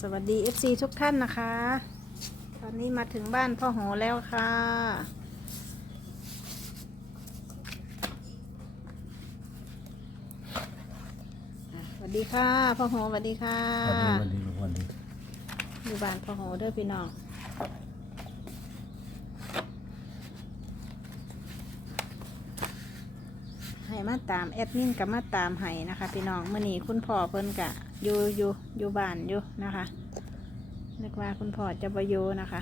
สวัสดี FC ทุกท่านนะคะ ตอนนี้มาถึงบ้านพ่อโหแล้วค่ะอะสวัสดีค่ะ พ่อโหสวัสดีค่ะ วันดีวันดีลูกวันดีอยู่บ้านพ่อโหเด้อพี่น้องให้มาตามแอดมินกับมาตามให้นะคะ พี่น้องเมื่อนี้คุณพ่อเพิ่นกะ อยู่อยู่อยู่บ้านอยู่นะคะนึกว่าคุณพ่อจะไปอยู่นะคะ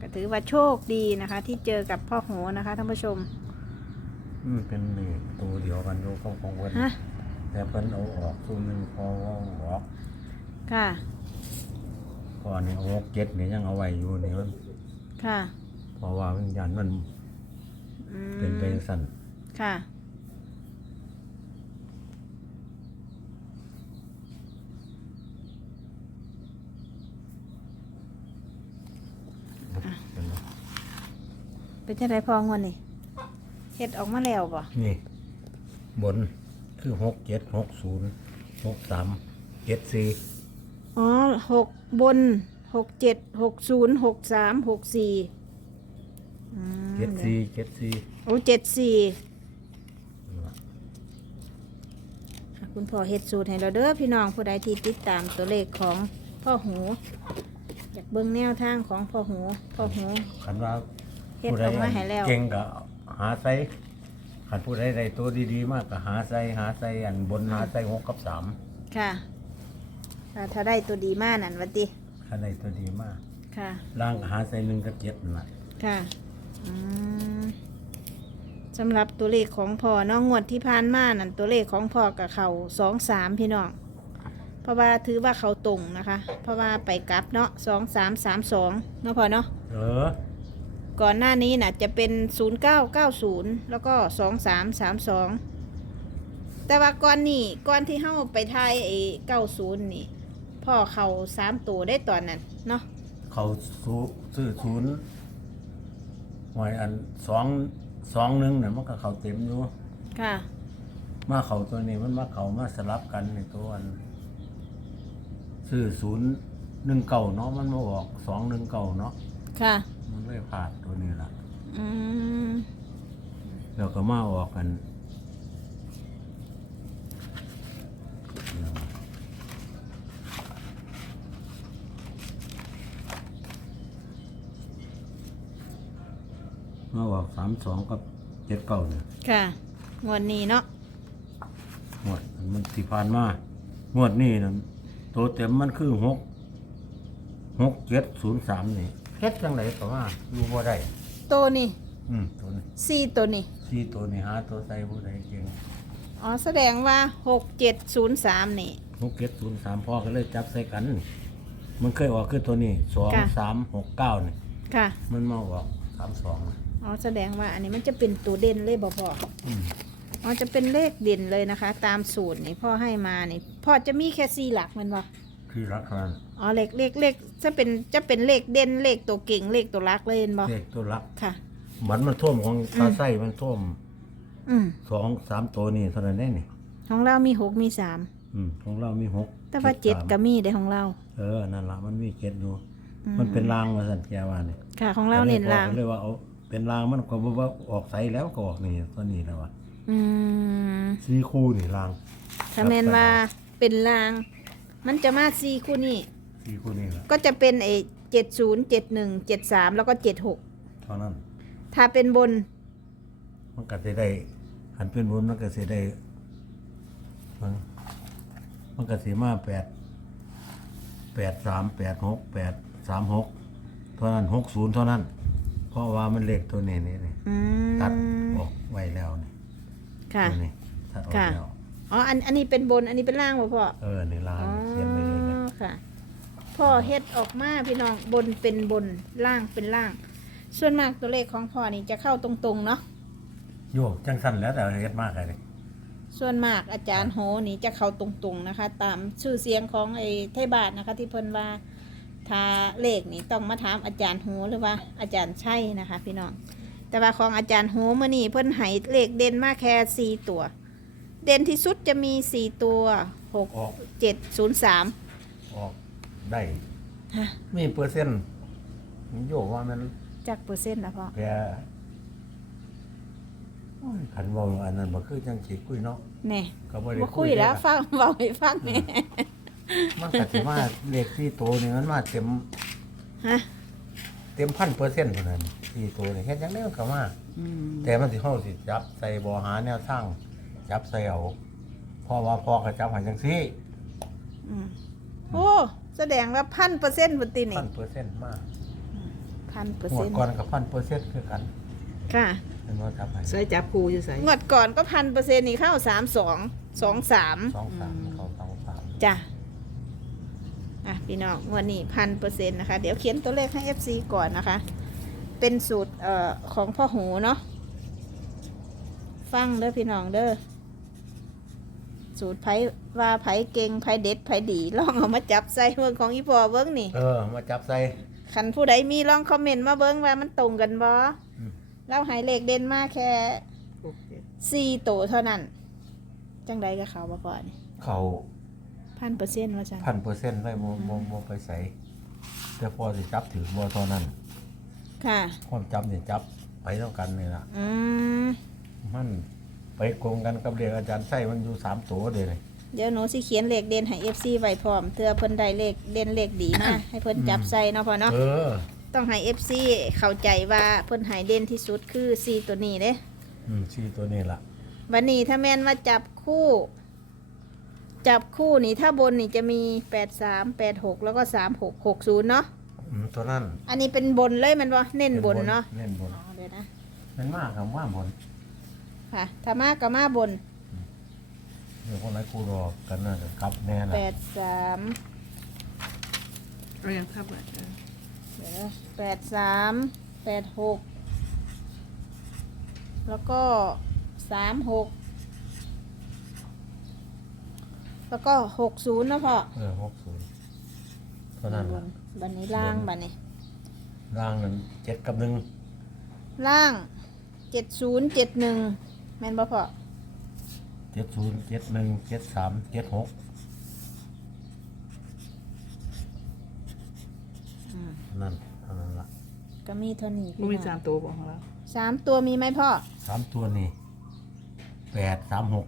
ก็ถือว่าโชคดีนะคะ ที่เจอกับพ่อโหนะคะท่านผู้ชมอืมเป็นนี่ตัวเดียวกันอยู่ของของเพิ่นฮะแต่เพิ่นเอาออกตัวหนึงพอว่าออกค่ะก่อนนี่เอาออกเจ็ดนี่ยังเอาไว้อยู่นี่มันค่ะเพราะว่ามันยันมันอืมเป็นไปสั่นค่ะ เป็นไง เป็นจังไดพองวันนี่เฮ็ดออกมาแล้วบ่นี่บนคือหกเจ็ดหกศูนย์หกสามเจ็ดสี่อ๋อหกบนหกเจ็ดหกศูนย์หกสามหกสี่อืมเจ็ดสี่เจ็ดสี่โอ้เจ็ดสี่คุณพ่อเฮ็ดสูตรให้เราเด้อพี่น้องผู้ใดที่ติดตามตัวเลขของพ่อหู อยากเบิ่งแนวทางของพ่อหู พ่อหู คันว่า เฮ็ดออกมาให้แล้ว เก่งก็หาใส่คันผู้ใดได้ตัวดีๆ มากก็หาใส่หาใส่อันบนหาใส่หกกับสามค่ะอ่าถ้าได้ตัวดีมากนั่นวันติคันใดตัวดีมากค่ะ ล่างก็หาใส่หนึ่งกับเจ็ดนั่นแหละค่ะอืมสำหรับตัวเลขของพ่อเน้องงวดที่ผ่านมานั่นตัวเลขของพ่อกับเขาสองสามพี่น้องเพราะว่าถือว่าเขาตรงนะคะ เพราะว่าไปกลับเนาะสองสามสามสองเนาะพ่อเนาะ เออ ก่อนหน้านี้น่ะจะเป็น 0990 แล้วก็ 2332 แต่ว่าก่อนนี้ก่อนที่เฮาไปทายไอ้90 นี่พ่อเขาสามตัวได้ตอนนั้นเนาะเขาสูซื้อศูนย์หวยอันสองสองหนึ่งเนี่ยมันก็เขาเต็มอยู่ค่ะ มาเขาตัวนี้มันมาเขามาสลับกันในตัวอันซื้อศูนย์หนึ่งเก่าเนาะมันมาออกสองหนึ่งเก่าเนาะค่ะมันเลยผ่านตัวนี้ละอืมแล้วก็มาออกกันมาออกสามสองกับเจ็ดเก้าเนี่ยค่ะ งวดนี้เนาะหมดมันสิผ่านมางวดนี้นั่นตัวเต็มมันคือหกหกเจ็ดศูนย์สามนี่เฮ็ดจังไรก็ว่าอยู่บ่ได้ตัวนี้อืมตัวนี้สี่ตัวนี้สี่ตัวนี้หาตัวใส่ผู้ใดเก่งอ๋อแสดงว่า6703นี่ หกเจ็ดศูนย์สามพ่อก็เลยจับใส่กัน มันเคยออกคือตัวนี้สองค่ะ สามหกเก้านี่ค่ะมันมาออกสามสองอ๋อแสดงว่าอันนี้มันจะเป็นตัวเด่นเลยบ่พ่ออืมอ๋อจะเป็นเลขเด่นเลยนะคะ ตามสูตรนี่พ่อให้มานี่พ่อจะมีแค่สี่หลักแมันวะ คือรักนั้นอ๋อเลขเลขเลขจะเป็นจะเป็นเลขเด่นเลขตัวเก่งเลขตัวรักเลยเห็นบ่เลขตัวรักค่ะ มันมันท่วมของตาไส้มันท่วมอืมสองสามตัวนี่เท่านั้นได้นี่ของเรามีหกมีสามอืมของเรามีหกแต่ว่าเจ็ดสมก็มีได้ของเรา เออนั่นละมันมีเจ็ดอยู่อืมันเป็นรางมาสันแกว่านี่ค่ะ ของเราเน้นลางเลยว่าเอาเป็นรางมันก็บอกว่าออกใสแล้วก็ออกนี่ตัวนี้แล้ววะอืมซีคู่นี่รางถ้าแมนว่าเป็นลาง มันจะมาสี่คู่นี่ซีคู่นี่แหละก็จะเป็นไอ้เจ็ดศูนย์เจ็ดหนึ่งเจ็ดสามแล้วก็เจ็ดหกเท่านั้น ถ้าเป็นบนมันก็จะได้หันเป็นบุญมันก็จะได้มันมันก็สีมาแปดแปดสามแปดหกแปดสามหกเท่านั้นหกศูนย์เท่านั้น เพราะว่ามันเลขตัวนี้นี่นี่อืมตัดออกไว้แล้วนี่ค่ะ ตัวนี้ตัดออกค่ะ แล้ว อ๋ออันอันนี้เป็นบนอันนี้เป็นล่างบ่พ่อเออในรางอ๋อเขียนไว้เลยนะค่ะ พ่อเฮ็ดออกมาพี่น้องบนเป็นบนล่างเป็นล่าง ส่วนมากตัวเลขของพ่อนี่จะเข้าตรงๆเนาะโยกจังสั้นแล้วแต่เฮ็ดมากเลยส่วนมากอาจารย์โหนี่จะเข้าตรงๆนะคะ ตามชื่อเสียงของไอ้ไทยบาทนะคะ ที่เพิ่นว่าถ้าเลขนี่ต้องมาถามอาจารย์โหหรือว่าอาจารย์ใช่นะคะ พี่น้องแต่ว่าของอาจารย์โหมื่อนี่เพิ่นให้เลขเด่นมาแค่สี่ตัว เด่นที่สุดจะมีสี่ตัวหกออกเจ็ดศูนย์สามอออกได้ ฮะมีเปอร์เซ็นต์มันโยกว่ามันจักเปอร์เซ็นต์นะพ่อแพ้โอ้ยขันเว่าอันนั้นบ่คือจังสิคุยเนาะแน่ก็บ่ได้บ่คุยแล้วเด้อฟังเว้าให้ฟังแหน่มันก็สิมาเลขที่โตนี่มันมาเต็มฮะเต็มพันเปอร์เซ็นต์เท่านั้นที่โตนี่เฮ็ดจังได๋มันก็มา อืมแต่มันสิเฮาสิจับใส่บ่หาแนวทาง จับใส่เอาเพราะว่าพ่อก็จับให้จังซี่อืมโอ้แสดงว่าพันเปอร์เซ็นต์บ่ตินี่พันเปอร์เซ็นต์มาพันเปอร์งวเซ็ดนต์ก่อนก็พันเปอร์เซ็นต์คือกันค่ะเป็นว่าจับให้ใส่จับครูอยู่ใส่งวดก่อนก็พันเปอร์เซ็นต์นี่เข้าสามสองสองสามสองสามเขาสองสามจ้ะอะพี่น้องงวดนี้พันเปอร์เซ็นต์นะคะ เดี๋ยวเขียนตัวเลขให้ FC ก่อนนะคะ เป็นสูตรเอ่อของพ่อหูเนาะฟังเด้อพี่น้องเด้อ สูตรไผว่าไผเก่งไผเด็ดไผดีลองเอามาจับใส่เบิ่งของอีพอเบิ่งนี่เออ มาจับใส่คันผู้ใดมีลองคอมเมนต์มาเบิ่งว่ามันตรงกันบ่อืมเราใหายเลขเด่นมาแค่หกเจ็ดสี่ตัวเท่านั้น จังใดก็เขาบ่ก่อนเขาพันเปอร์เซ็นต์ว่าจังพันเปอร์เซ็นต์ได้โมโมโมไปใส่แต่พอสิจับถือบ่เท่านั้น ค่ะความจับเนี่ยจับไปเท่ากันนี่ล่ะอืมมัน ไปโกงกันกับเรียกอาจารย์ไส้มันอยู่สามตัวเดียวเลย เดี๋ยวหนูสิเขียนเลขเด่นให้ FC ไว้พร้อมเพื่อเพิ่นได้เลขเด่นเลขดีมา ให้เพิ่นจับใส่เนาะพ่อเนาะเออ ต้องให้ FC เข้าใจว่าเพิ่นใหายเด่นที่สุดคือ4ตัวนี้เด้ อืมชื่อตัวนี้ล่ะ วันนี้ถ้าแม่นว่าจับคู่ จับคู่นี่ถ้าบนนี่จะมี83 86แล้วก็36 60เนาะอืมตัวนั้นอันนี้เป็นบนเลยแมันบ่เน้นบนเนาะเน้นบนอ๋อเดี๋ยวนะมันมากคำว่าบน ค่ะถ้ามาก็มาบนเดี๋ยวคนไรกูรอกันน่าจะกลับแน่ละแปดสามเอายังทับอะเออเดี๋ยวนะแปดสามแปดหกแล้วก็สามหกแล้วก็หกศูนย์นะพ่อเออหกศูนย์เท่านั้นบล่ะนบันนี้ล่างบันนี้ ร่างนั้นเจ็ดกับหนึ่งล่างเจ็ดศูนย์เจ็ดหนึ่ง แม่นบ่พ่อเจ็ดศูนย์เจ็ดหนึ่งเจ็ดสามเจ็ดหกอืมนั่นเท่านั้นล่ะก็มีเท่านี้มันมีพี่น้สาองมตัวบอกของเราสามตัวมีไหมพ่อ สามตัวนี่แปดสามหก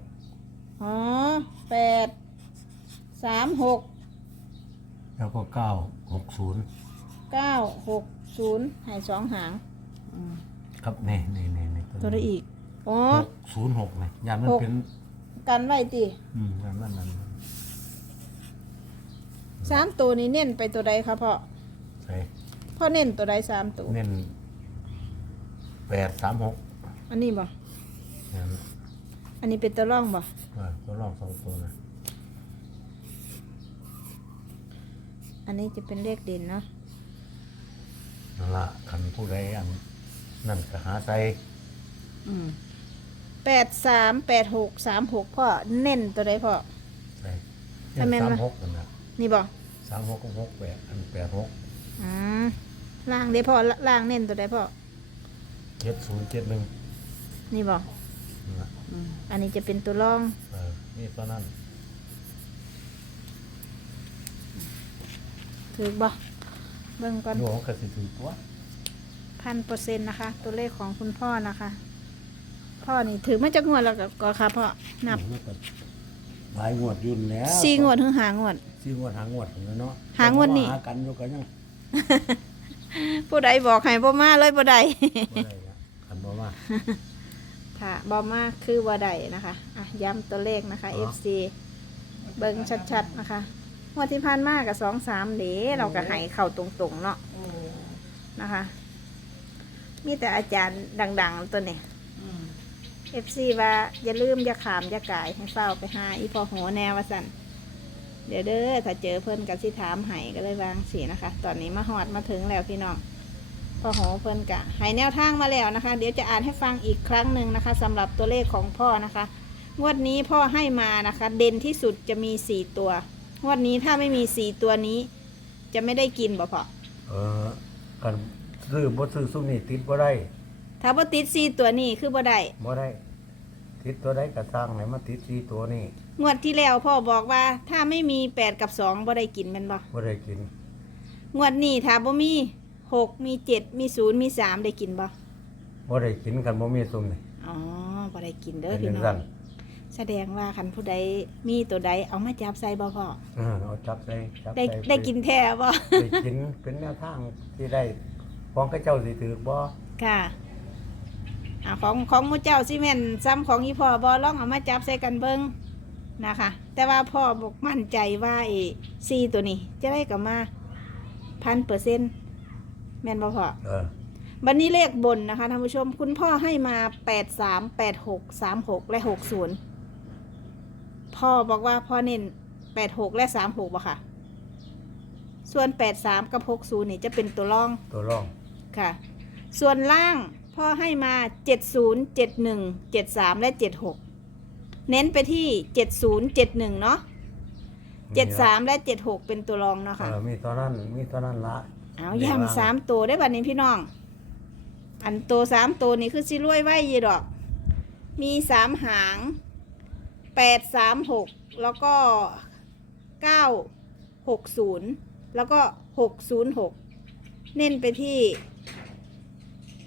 อ๋อแปดสามหกแล้วก็เก้าหกศูนย์เก้าหกศูนย์หายสองหาง อืม ครับนี่นี่นี่นี่ตัวได้อีก อ๋อหกศูนย์หกนี่ยามมันหกเป็นกันไว้ติอืมยามนั้นนั้นสามตัวนี้เน้นไปตัวใดครับพ่อใช่พ่อเน้นตัวใดสามตัวเน้นแปดสามหกอันนี้บ่นั่นอันนี้เป็นตัวร่องบ่เออตัวรองสองตัวนะอันนี้จะเป็นเลขเด่นเนาะนั่นละคันผู้ใดอันนั่นก็หาใส่อืม แปดสามแปดหกสามหกพ่อเน้นตัวใดพ่อใส่ถ้าแม่นสามวะหกนั่นนะนี่บ่สามหกก็หกแปดอันแปดหกอืมล่างเด้พ่อล่างเน้นตัวใดพ่อเจ็ดศูนย์เจ็ดหนึ่งนี่บ่นั่นละอืมอันนี้จะเป็นตัวร่องเออนี่ตัวนั้นถือบ่เบิ่งก่อน ดวงก็สิถือตัว พันเปอร์เซ็นต์นะคะ ตัวเลขของคุณพ่อนะคะ พ่อนี่ถือมาจากงวดแล้วก็ก็ค่ะพ่อนับมันก็หลายงวดอยุ่นแล้วสี่งวดถึงหางวด สี่งวดหางวดเนาะหางวดนี่ หากันอยู่กันยังผู้ใดบอกให้บ่มาเลยบ่ได้บ่ได้ละคันบ่ว่าค่ะบอมาคือว่าใดนะคะอะย้ำตัวเลขนะคะอ๋อ FC เบิ่งชัดๆนะคะงวดที่ผ่านมากับสองสามเดเราก็ให้เข้าตรงๆเนาะนะคะ มีแต่อาจารย์ดัง ๆ ตัวนี้อืม FC ว่าอย่าลืมอย่าขามอย่ากายให้เฝ้าไปหาอีพอโหแนววสันเดี๋ยวเด้อถ้าเจอเพิ่นกับสิถามให้ก็เลยวางสีนะคะ ตอนนี้มาหอดมาถึงแล้วพี่น้องพอโหเพิ่นกะให้แนวทางมาแล้วนะคะ เดี๋ยวจะอ่านให้ฟังอีกครั้งหนึ่งนะคะสำหรับตัวเลขของพ่อนะคะ งวดนี้พ่อให้มานะคะ เด่นที่สุดจะมีสี่ตัว งวดนี้ถ้าไม่มีสี่ตัวนี้ จะไม่ได้กินบ่พอเออกันซื้อบ่ซื้อซุมนี่ติดบ่ได้ ถ้าบ่ติดสี่ตัวนี้คือบ่ได้บ่ได้ทติดตัวใดก็สร้างให้มันติดที่ตัวนี้งวดที่แล้วพ่อบอกว่า ถ้าไม่มีแปดกับสองบ่ได้กินแมันบ่บ่ได้กินงวดนี้ถ้าบ่มีหกมีเจ็ดมีศูนย์มีสามได้กินบ่บ่ได้กินกันบ่มีซุมนี่อ๋อบ่ได้กินเด้อเป็นพี่จังน้อซั่งนแสดงว่าคันผู้ใดมีตัวใดเอามาจับใส่บ่พ่อเออเอาจับใส่จับได้ใส่ได้กินแท้บ่ได้กินเป็นแนวทางที่ได้ของเขาเจ้าสิถือบ่ค่ะ อ่าของของหมูเจ้าซีเมนซ้ำของอีพ่อบอลองเอามาจับใส่กันเบิ้งนะคะ แต่ว่าพ่อบอกมั่นใจว่าไอ้ซีตัวนี้ จะได้กลับมาพันเปอร์เซ็นต์แม่นบ่พ่อเออบันนี้เลขบนนะคะท่านผู้ชมคุณพ่อให้มาแปดสามแปดหกสามหกและหกศูนย์พ่อบอกว่าพ่อเน้นแปดหกและสามหกบ่ค่ะ ส่วนแปดสามกับหกศูนย์นี่จะเป็นตัวรองตัวรองค่ะ ส่วนล่าง พ่อให้มา 70 71 73 และ 76 เน้นไปที่ 70 71 เนาะ73 และ 76 เป็นตัวรองเนาะเอค่ะอมีตอนนั้นมีตอนนั้นละเอาเดี๋ยวย่ำสามตัวได้บัดนี้พี่น้อง อันตัวสามตัวนี้คือสิรวยไว้ยีดอก มีสามหางแปดสามหกแล้วก็เก้าหกศูนย์แล้วก็หกศูนย์หกเน้นไปที่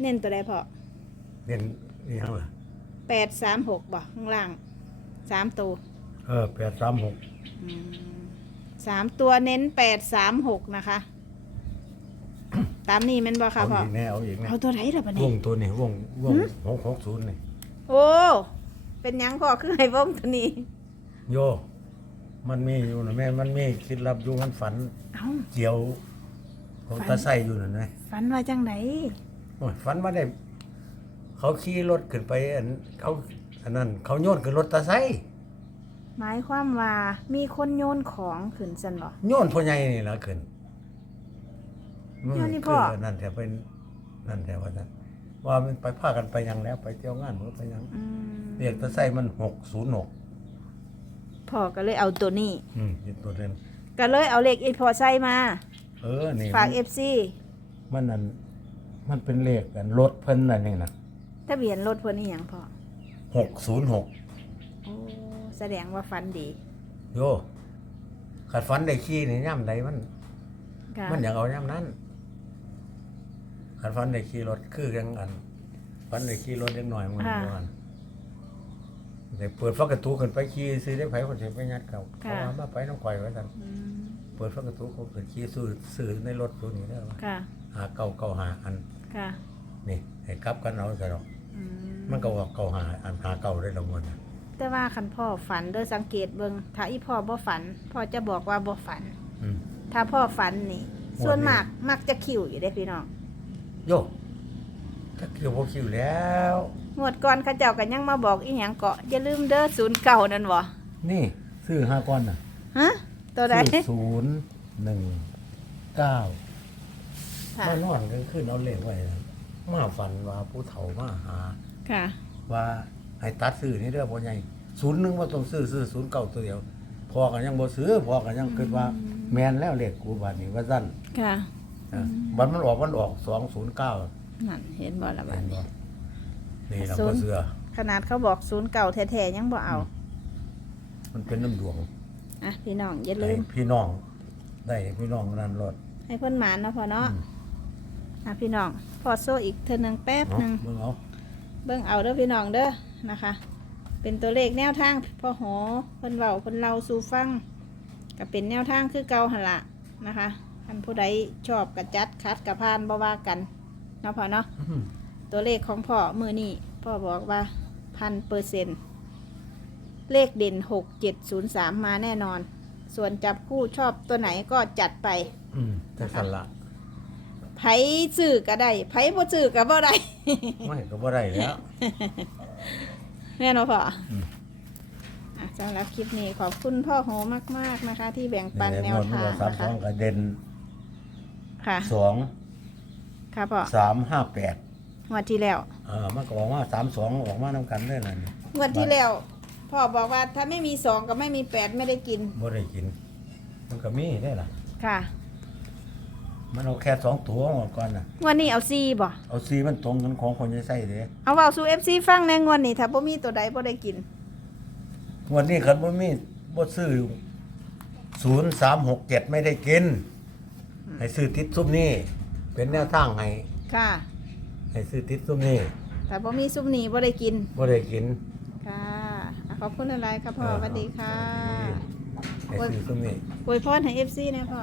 เน้นตัวใดพอเด่นอีหยังล่ะแปดสามหกบ่ข้างล่างสามตัวเออ836อืมสามตัวเน้นแปดสามหกนะคะ ตามนี้แมันบ่ค่ะเอาพ่ออีกแน่เอาอีกแน่เอาตัวไหนล่ะบัดวนี้ งตัวนี้วงวง660นี่โอ้เป็นหยังพ่อคือให้วงตัวนี้ โย มันมีอยู่นะแม่มันมีคิดลับอยู่มันฝัน เอ้าเจียวของตาไส้อยู่นั่นไงฝันว่าจังไหน โอ้ยฝันว่าได้ เขาขี่รถขึ้นไปอันเขาอันนั้น เขาโยนขึ้นรถตาไส้หมายความว่ามีคนโยนของขึ้นสันบ่โยนพ่อใหญ่นี่ละขึ้นโยนนี่พ่อคืนั่นแถวเป็นนั่นแถวว่านั่นว่ามันไปพากันไปยังแล้ว ไปเที่ยวงานมันก็ไปยังอืมเรียกตาไส้มันหกศูนย์หกพ่อก็เลยเอาตัวนี้ อืมนี่ตัวเด่นก็เลยเอาเลขอีพอใส่มา เออนี่ฝากมัน FC มันนั่น มันเป็นเลขกันรถเพิ่นนั่นนี่นะทะเบียนรถเพิ่นนี่หยังพ่อหกศูนย์หกโอ้แสดงว่าฝันดีโยขัดฟันได้ขี้นี่ย่ำใดมัน ค่ะมันอยากเอาย่ำนั้นขัดฟันได้ขี่รถคือยังอันฟันได้ขี่รถเล็กหน่อยมันประมาณแต่เปิดฟักกระตูขึ้นไปขี่ซื้อได้ไผคนเสียไปยัดเขาเขาว่ามาไปน้องข่อยไว้กันอืมเปิดฟักกระตูเขาเปิดขี่ซื้อซื้อในรถตัวนี้ได้ว่าค่ะหาเก่าเก่าหาอัน ค่ะนี่ให้กลับกันเอาซะดอกอืมมันก็ออกเก่าหาอันหาเก่าได้ละมันแต่ว่าคันพ่อฝันโดยสังเกตเบิ่งถ้าอีพ่อบ่ฝัน พ่อจะบอกว่าบ่ฝัน อืม ถ้าพ่อฝันนี่ โอ้ส่วนนี่มากมักจะคิวอยู่ได้พี่น้องโยถ้าคิวพอคิวแล้ว งวดก่อนเขาเจ้ากันยังมาบอกอีหยังเกาะอย่าลืมเด้อศูนย์เก่านั่นบ่นี่ซื้อห้าก้อนน่ะฮะตัวใดซื้อศูนย์หนึ่งเก้า ค่ะ มานอนกลางคืนเอาเลขไว้นะมาฝันว่าผู้เฒ่ามาหา ค่ะ ว่าให้ตัดซื้อนี่เด้อพ่อใหญ่ศูนย์หนึ่งว่าต้องซื้อซื้อศูนย์เก้าตัวเดียว พอกันยังบ่ซื้อพอกันยังคิดว่า แมนแล้วเลขกูบาดนี้ว่าสั้นค่ะ เออบัดมันออกมันออกสองศูนย์เก้านั่นเห็นบ่ละบัเห็ดนนี้บ่นี่เราศูก็นย์ เสือขนาดเขาบอกศูนย์เก่าแท้ๆยังบ่เอา มันเป็นน้ำดวงอะพี่น้องอย่าให้ลืม พี่น้อง ได้พี่น้องนั่นรถให้เพิ่นหมานเนาะพ่อเนาะอืม อะพี่น้องพอโซ่อีกเทื่อหนึงแป๊บเอาหนึงเบิ่งเอาเบิ่งเอาเด้อพี่น้องเด้อนะคะ เป็นตัวเลขแนวทางพ่อหอเพิ่นเว้าเพิ่นเล่าสู่ฟังก็เป็นแนวทางคือเก่าหั่นละนะคะท่านผู้ใดชอบกระจัดคัดกระพานบ่ว่ากันเนาะพ่อเนาะอืมตัวเลขของพ่อมือนี่พ่อบอกว่าพันเปอร์เซ็นเลขเด่นหกเจ็ดศูนย์สามมาแน่นอน ส่วนจับคู่ชอบตัวไหนก็จัดไปอืมแต่สันละ ไผซื้อก็ได้ไผบ่ซื้อก็บ่ได้ ไม่ก็บ่ได้แล้วแน่นอนพ่ออม อะสำหรับคลิปนี้ขอบคุณพ่อโหมาก ๆนะคะ ที่แบ่งปันแนวทางสามนะสคะองกับเด่นค่ะสองค่ะพ่อสามห้าแปดงวดที่แล้ว เออมันก็ออกมาสามสองออกมาน้ำกันเลยนั่นงวดที่แล้วพ่อบอกว่าถ้าไม่มีสองก็ไม่มีแปดไม่ได้กินบ่ได้กิน มันก็มีได้ล่ะค่ะ มันเอาแค่สองตัวหมดก่อนนะงวดนี้เอาซีบ่เอาซีมันตรงกันของคนจะใส่เด้เอาเว้าสู่ FC ฟังแหน่งวดนี้ถ้าบ่มีตัวใดบ่ได้กินวันนี้คันบ่มีบ่ซื้อศูนย์สามหกเจ็ดไม่ได้กิน ให้ซื้อติดซุ่มนี่เป็นแนวทางให้ค่ะ ให้ซื้อติดซุ่มนี่ถ้าบ่มีซุปนี้บ่ได้กิน บ่ได้กิน ค่ะอะขอบคุณอะไรครับพ่อสวัสดีค่ะ ให้ซื้อซุ่มนี่อวยพรให้ FC นะพ่อ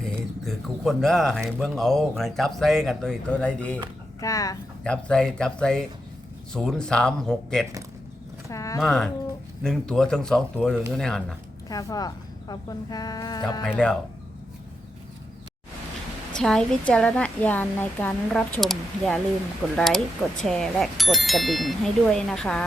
ให้ถือทุกคนเด้อให้เบิ่งเอาให้จับใส่กันตัวตัวใดดี ค่ะ จับใส่จับใส่ศูนย์สามหกเจ็ด สามา ธุหนึ่งตัวถึงสองตัวอยู่ในหันนะค่ะพ่อ ขอบคุณค่ะ จับให้แล้ว ใช้วิจารณญาณในการรับชม อย่าลืมกดไลค์ กดแชร์ และกดกระดิ่งให้ด้วยนะคะ